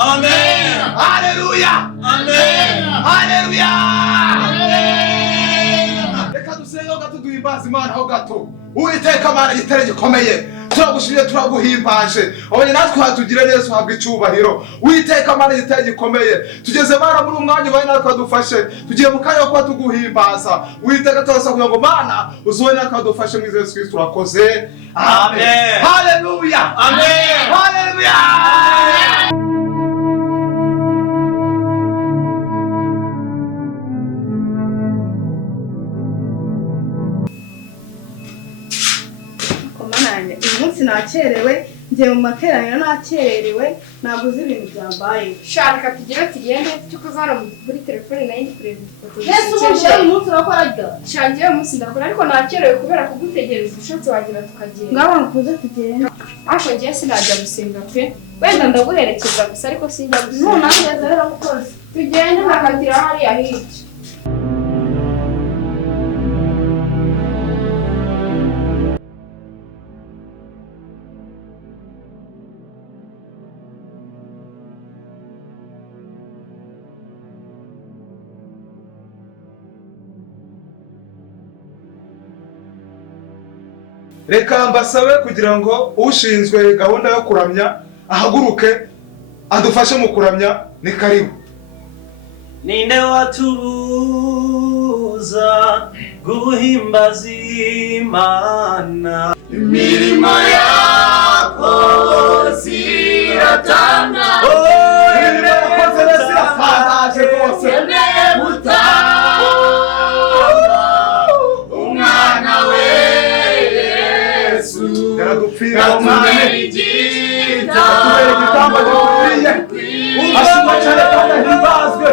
Amen. Haleluya. Amen. Haleluya. Amen. Reka dusenge gato duhimbaza Imana ho gato. Uwiteka Mana igitare gikomeye. Turagushimye turaguhimbaje. Abanye natwe hatugire Yesu habwa icyubahiro. Uwiteka Mana igitare gikomeye. Tugeze Mana muri umwanya wawe natwe dufashe. Tugiye mu kanya ko tuguhimbaza. Uwiteka twasa kugira ngo Mana uzoye natwe dufashe mu Yesu Kristo turakoze. Amen. Haleluya. Amen. Haleluya. umunsi nakerewe ngiye mu materaniro nakererewe ntabwo uzi ibintu byambaye shaka tugende cyo kuzana muri telefone nayo ndi kureba ifoto Yesu umushe umunsi urakora ryo shangiye umunsi ndakora ariko nakerewe kubera kugutegereza ushatse wagira tukagenda ngabo nkuze tugenda ariko ngiye sinajya gusenga pe wenda ndaguherekeza gusa ariko sinjya gusenga nunageze rero gukoze tugende nakatira hariya hirya Reka mbasabe kugira ngo ushinzwe gahunda yo kuramya ahaguruke adufashe mu kuramya. Ni karibu. Ninde watubuza guhimbaza Imana, Imirimo yako ziratanga, ziratangaje rwose. umwana we Yesu Yaradupfira yatumye igitambo gikwiye. Ashimwe cyane kandi ahimbazwe.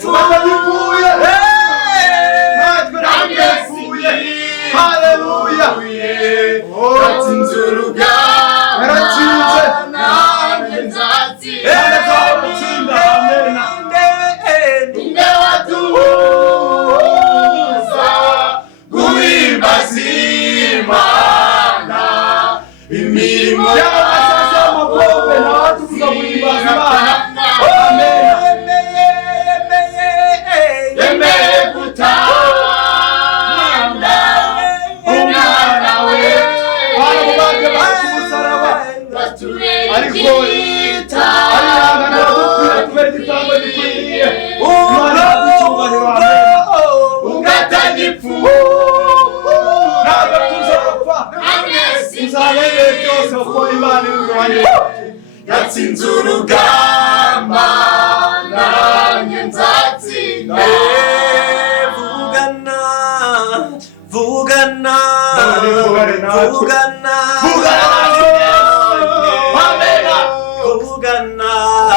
Tutagipfuye. Natwe ntabwo Haleluya. Yatsinze urugamba, Yaratsinze. nanjye nzatsinda. Ninde watubuza guhimbaza Imana, imirimo Y'amasasa y'amapombe nawe tuvuga guhimbaza Imana. yemeye gutanga umwana we, Baramubambye bari ku musaraba. Ariko arihangana aradupfira kubera igitambo gikwiye. Imana yaducyubahiro. Amen. ugatagipfuye Ntabwo tuzapfa. Tuzabereye byose kuko Imana iri iruhande rwacu. yatsinze urugamba, nanjye nzatsinda. Vugana, vugana, Vugana natwe. vugana, Vugana natwe. Amen. vugana,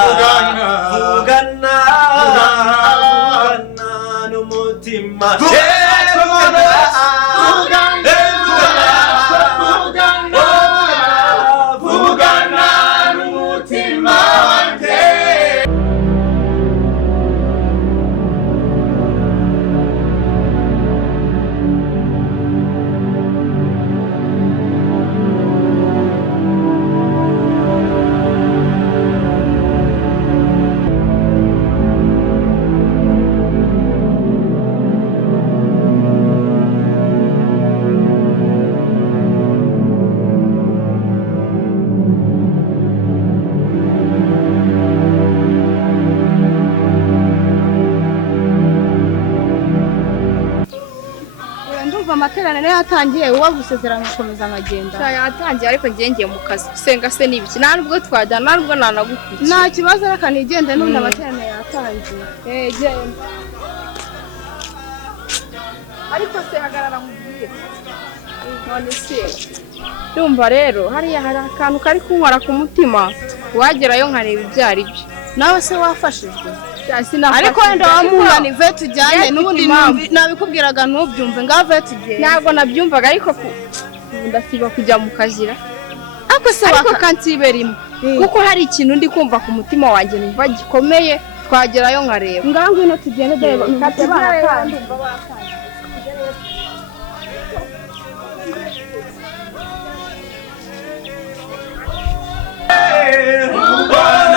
Vugana. vugana, vugana n'umutima. Vugana n'umutima wanjye. ndumva amateraniro yatangiye uwa gusezerana gukomeza nkagenda yatangiye ariko ngiye mu kazi gusenga se n'ibiki nta nubwo twajyana nta nubwo nanagukurikiye nta kibazo reka nigende n'ubundi amateraniro yatangiye genda ariko se hagarara mubwire none se ndumva rero hariya hari akantu kari kunkora ku mutima wagerayo nkareba ibyo ari byo nawe se wafashijwe ariko ariko wenda wamugana ive tujyane n'ubundi nabikubwiraga ntubyumve ngaho ve tugende ntabwo nabyumvaga ariko ndasiba kujya mu kazira ariko kansibera imwe kuko hari ikintu ndi kumva ku mutima wanjye numva gikomeye twagerayo nkareba ngaho ngwino tugende dore baratanze Vugana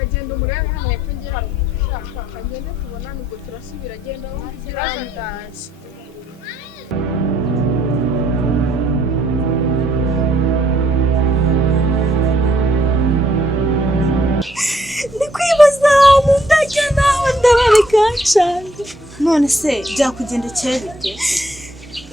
Agenda umurebe hano hepfo ngira ngo ushaka agende tubonane ubwo turasubira agenda aho kibazo ndaje. Ndi kwibaza ahantu ndajya nawe ndababikanshanga. None se byakugendekeye bite?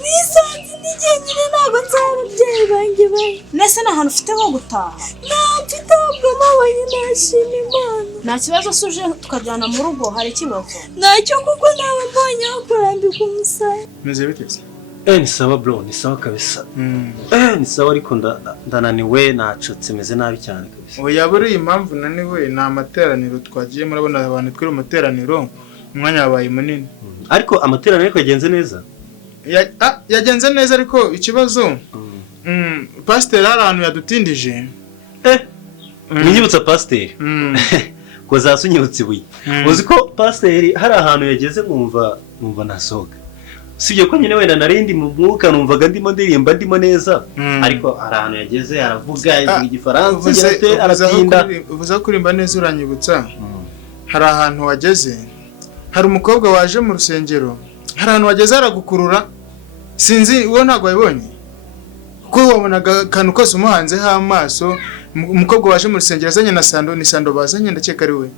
Nisanze nijyenyine ntabwo nzi aho ababyeyi banjye bari. Nese ni ahantu ufite ho gutaha? Nta mfite ahubwo nabonye nashima Imana. Nta kibazo se uje tukajyana mu rugo hari ikibazo? Ntacyo kuko nawe mbonye aho kurambika umusaya. Meze bite se? Ni sawa bro, ni sawa kabisa. Ni sawa ariko ndananiwe nacutse meze nabi cyane kabisa. Oya buri impamvu naniwe ni amateraniro twagiye murabona abantu twiri mu materaniro umwanya wabaye munini. Ariko amateraniro ariko yagenze neza? Yagenze neza ariko ikibazo pastor hari ahantu yadutindije. Ninyibutsa pastor. Ko zasunyibutse ibuye. Uzi ko pastor hari ahantu yageze numva nasohoka. Sibyo ko nyine wenda narindi mu mwuka numvaga ndimo ndirimba ndimo neza ariko hari ahantu yageze aravuga igifaransa cyate aratinda. Uvuza kurimba neza uranyibutsa. Hari ahantu wageze. Hari umukobwa waje mu rusengero. Hari ahantu wageze aragukurura. Sinzi uwo ntago wabibonye. Ko wabonaga kantu kose umuhanzeho amaso. Umukobwa waje mu rusengero azanye na sando ni sando bazanye ndakeka ari we.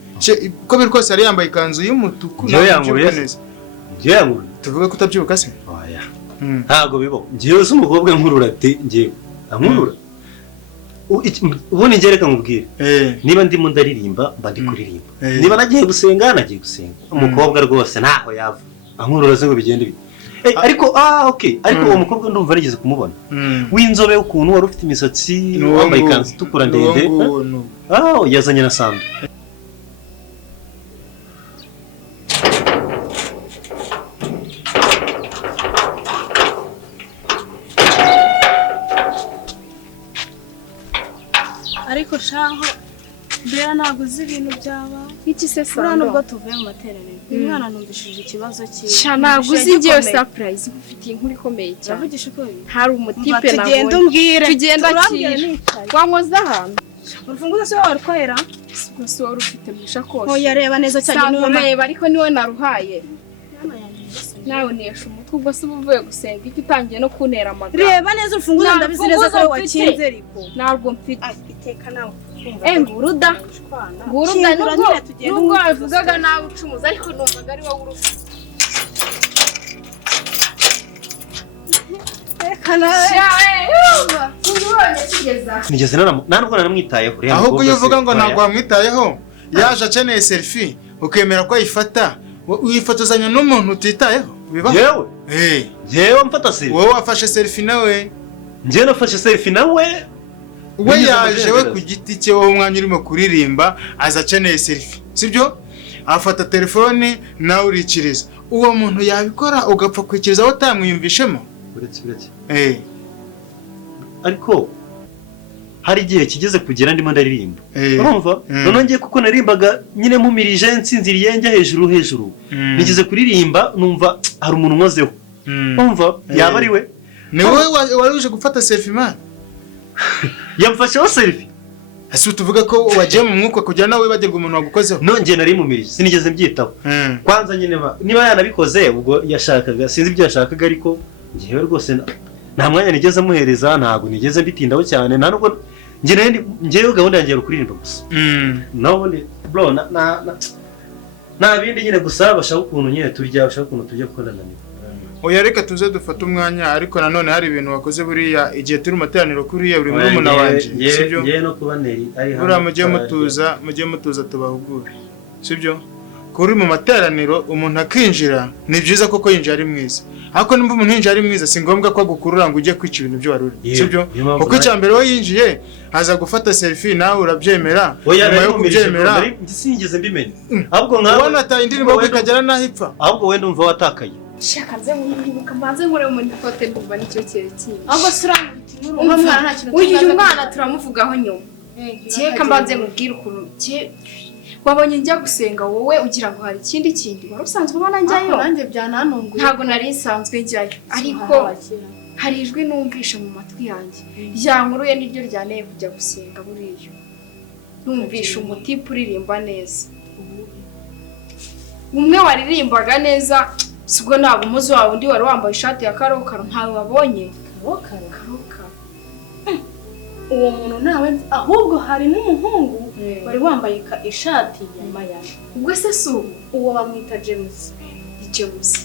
Ko biri kose ari yambaye ikanzu y'umutuku nabyuka neza. Jewe tuvuga ko utabyuka se? Oya. Ntago bibo. Ngiye uzi umukobwa nkurura ati ngiye ankurura. Ubone ngereka nkubwire. Niba ndimo ndaririmba mba ndi kuririmba. Niba nagiye gusenga nagiye gusenga. Umukobwa rwose ntaho yava. Ankurura se ngo bigende bite. Ariko okay, ariko uwo mukobwa ndumva rigeze kumubona. Winzobe ukuntu wari ufite imisatsi wambaye ikanzu tukura ndende. Yazanye na sando. Ariko shaho mbera naguze ibintu byaba. Iki se Sando nubwo tuvuye mu materaniro. Umwana numvishije ikibazo cye. Sha naguze ngiye surprise gufitiye inkuru ikomeye cyane. Yavugisha ko hari umutipe nabonye. Tugenda umbwire. Tugenda wankoza ahantu. Urufunguzo se wari kwera? Gusa wari ufite mu shakoshi. Oya reba neza cyane niwe mareba ariko niwe naruhaye. Nawe nesha umutwe ubwo se uvuye gusenga iki utangiye no kuntera amagambo. Reba neza urufunguzo ndabizi neza ko wakinze ariko. Ntabwo mfite. Iteka nawe. Nguruda nubwo wavugaga nawe ucumuza ariko numvaga ari wowe urufite. Nigeze ntabwo naramwitayeho. Ahubwo iyo uvuga ngo ntabwo wamwitayeho yaje akeneye selfie ukemera ko ayifata wifotozanya n'umuntu utitayeho bibaho. Yewe mfata selfie. Wowe wafashe selfie nawe. Njye nafashe selfie nawe. We yaje we ku giti cye wowe umwanya urimo kuririmba aza akeneye selfie. Sibyo? Afata telefone nawe urikiriza. Uwo muntu yabikora ugapfa kwikiriza aho utamwiyumvishemo. Uretse. Ariko hari igihe kigeze kugera ndimo ndaririmba urumva none ngiye kuko narimbaga nyine mumirije nsinziriye njya hejuru nigeze kuririmba numva hari umuntu nkozeho urumva yaba ari we ni wowe wari uje gufata selfie man yamfasheho selfie ese tuvuga ko wagiye mu mwuka kugira nawe bagirwa umuntu wagukozeho none nari mumirije sinigeze mbyitaho kwanza nyine niba yanabikoze ubwo yashakaga sinzi ibyo yashakaga ariko ngiyewe rwose nta mwanya nigeze muhereza ntago nigeze mbitindaho cyane nta nubwo ngewe gahunda yanjye kuririmba gusa none bro na bindi nyine gusa bashaka ukuntu nyine turya bashaka ukuntu tujya gukorana oya reka tuze dufata umwanya ariko nanone hari ibintu wakoze buriya igihe turi materaniro kuriya buri muri muna wanje sibyo ngiye no kubaneri ari hano buriya mujye mutuza tubahugure sibyo kuri mu materaniro umuntu akinjira ni byiza koko yinjira ari mwiza ariko nimba umuntu yinjira ari mwiza si ngombwa ko agukurura ngo ujye kwica ibintu byo waruri sibyo kuko icyambere we yinjiye aza gufata selfie nawe urabyemera nyuma yo kubyemera sinigeze mbimenya ahubwo nkawe ubona ata indirimbo kwikagera naho ipfa ahubwo wenda umva watakaye shaka nze mwibuka mbanze nkore mu nikote ndumva nicyo cyerekeye ahubwo suramubiti n'uruhu umwana nta kintu uyu mwana turamuvugaho nyuma cyeka mbanze mubwire ukuntu wabonye njya gusenga wowe ugira ngo hari ikindi wari usanzwe ubona njyayo nanjye byananunguye ntago nari nsanzwe njyayo ariko hari ijwi numvisha mu matwi yanjye ryankuruye niryo ryaneye kujya gusenga buriyo numvisha umutipe uririmba neza umwe waririmbaga neza sibwo ntabwo umuzi wawe undi wari wambaye ishati ya karokaro ntawe wabonye karokaro uwo muntu nawe ahubwo hari n'umuhungu wari wambaye ishati ya mayani ubwo se si uwo bamwita James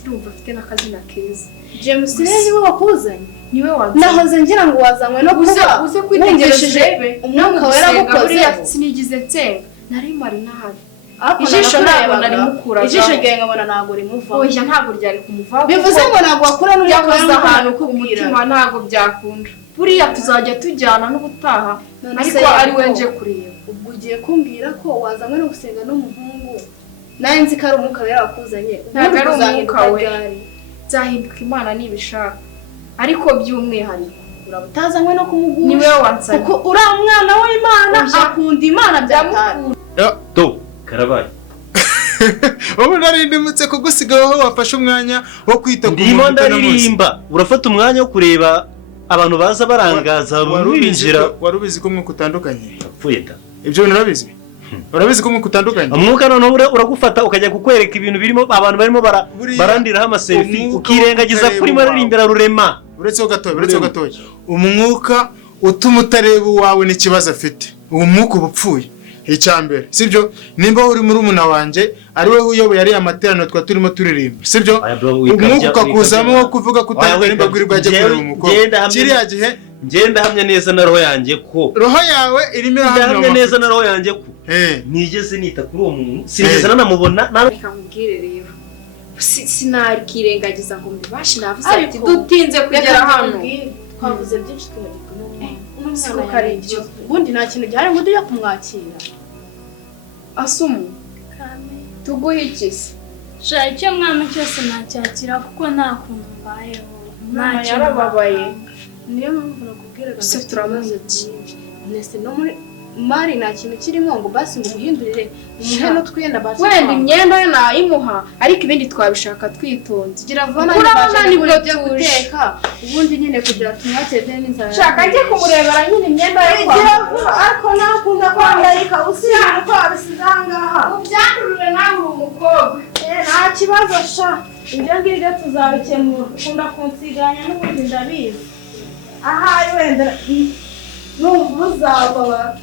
ndumva afite n'akazina keza James rero niwe wakuzanye niwe wazanye nahoze ngira ngo wazanywe no kuba uze kwitegereje umwuka wera gukoze sinigize nsenga nari mari nahari ijisho ntabwo nari mukuraga ijisho ryawe nkabona ntabwo rimuvaho oya ntabwo ryari kumuvaho bivuze ngo ntabwo wakura n'umwuka wera ahantu ku mutima ntabwo byakunda buriya tuzajya tujyana n'ubutaha ariko ari we nje kureba ubwo ugiye kumbwira ko wazanywe no gusenga n'umuhungu nawe nzi ko ari umwuka wera wakuzanye ntabwo ari umwuka we nzahinduka imana nibishaka ariko by'umwihariko uraba utazanywe no kumugusha niwe wansanye kuko uriya mwana w'Imana akunda Imana byatari do karabaye ubu narindimutse kugusigaho wafashe umwanya wo kwita ku ndimo ndaririmba urafata umwanya wo kureba abantu baza barangaza binjira wari ubizi ko umwuka utandukanye apfuye da ibyo bintu urabizi urabizi ko umwuka utandukanye umwuka none uragufata ukajya kukwereka ibintu birimo abantu barimo barandiraho amaselfie ukirengagiza kuri maririmbira rurema uretse gatoya umwuka utuma utareba uwawe n'ikibazo afite uwo mwuka ubupfuye icyambere sibyo nimba uri muri umuna wanje ari we uyoboye ari amateraniro twa turimo turirimba sibyo umwuka ukakuzamo wo kuvuga kutaririmba gurirwa ajya kureba umukobwa kiriya gihe ngenda hamya neza na roho yanjye ko roho yawe irimo hamya neza na roho yanjye ko nigeze nita kuri uwo muntu sinigeze nanamubona reka nkubwire rero sinakirengagiza ngo mbibashe navuze ati dutinze kugera hano twavuze byinshi twibagirwa ubundi nta kintu gihari ngo tujye kumwakira asumu tuguhe iki se shaka icyo mwana cyose nacyakira kuko nta kuntu mbayeho nta yarababaye niyo mpamvu nakubwiraga se turamuzi ndetse no muri mari nta kintu kirimo ngo basi ngo umuhindurire umuhe n'utwenda basi wenda imyenda yo nayimuha ariko ibindi twabishaka twitonze gira vuba urabona nibwo byo guteka ubundi nyine kugira tumwakeze n'inzara shaka njye kumurebera nyine imyenda yo gira vuba ariko nakunda kwandayika usibye ko abisize ahangaha ubyandurure nawe uri umukobwa nta kibazo sha ibyo ngibyo tuzabikemura ukunda kunsiganya n'ubundi ndabizi ahari wenda numva uzababara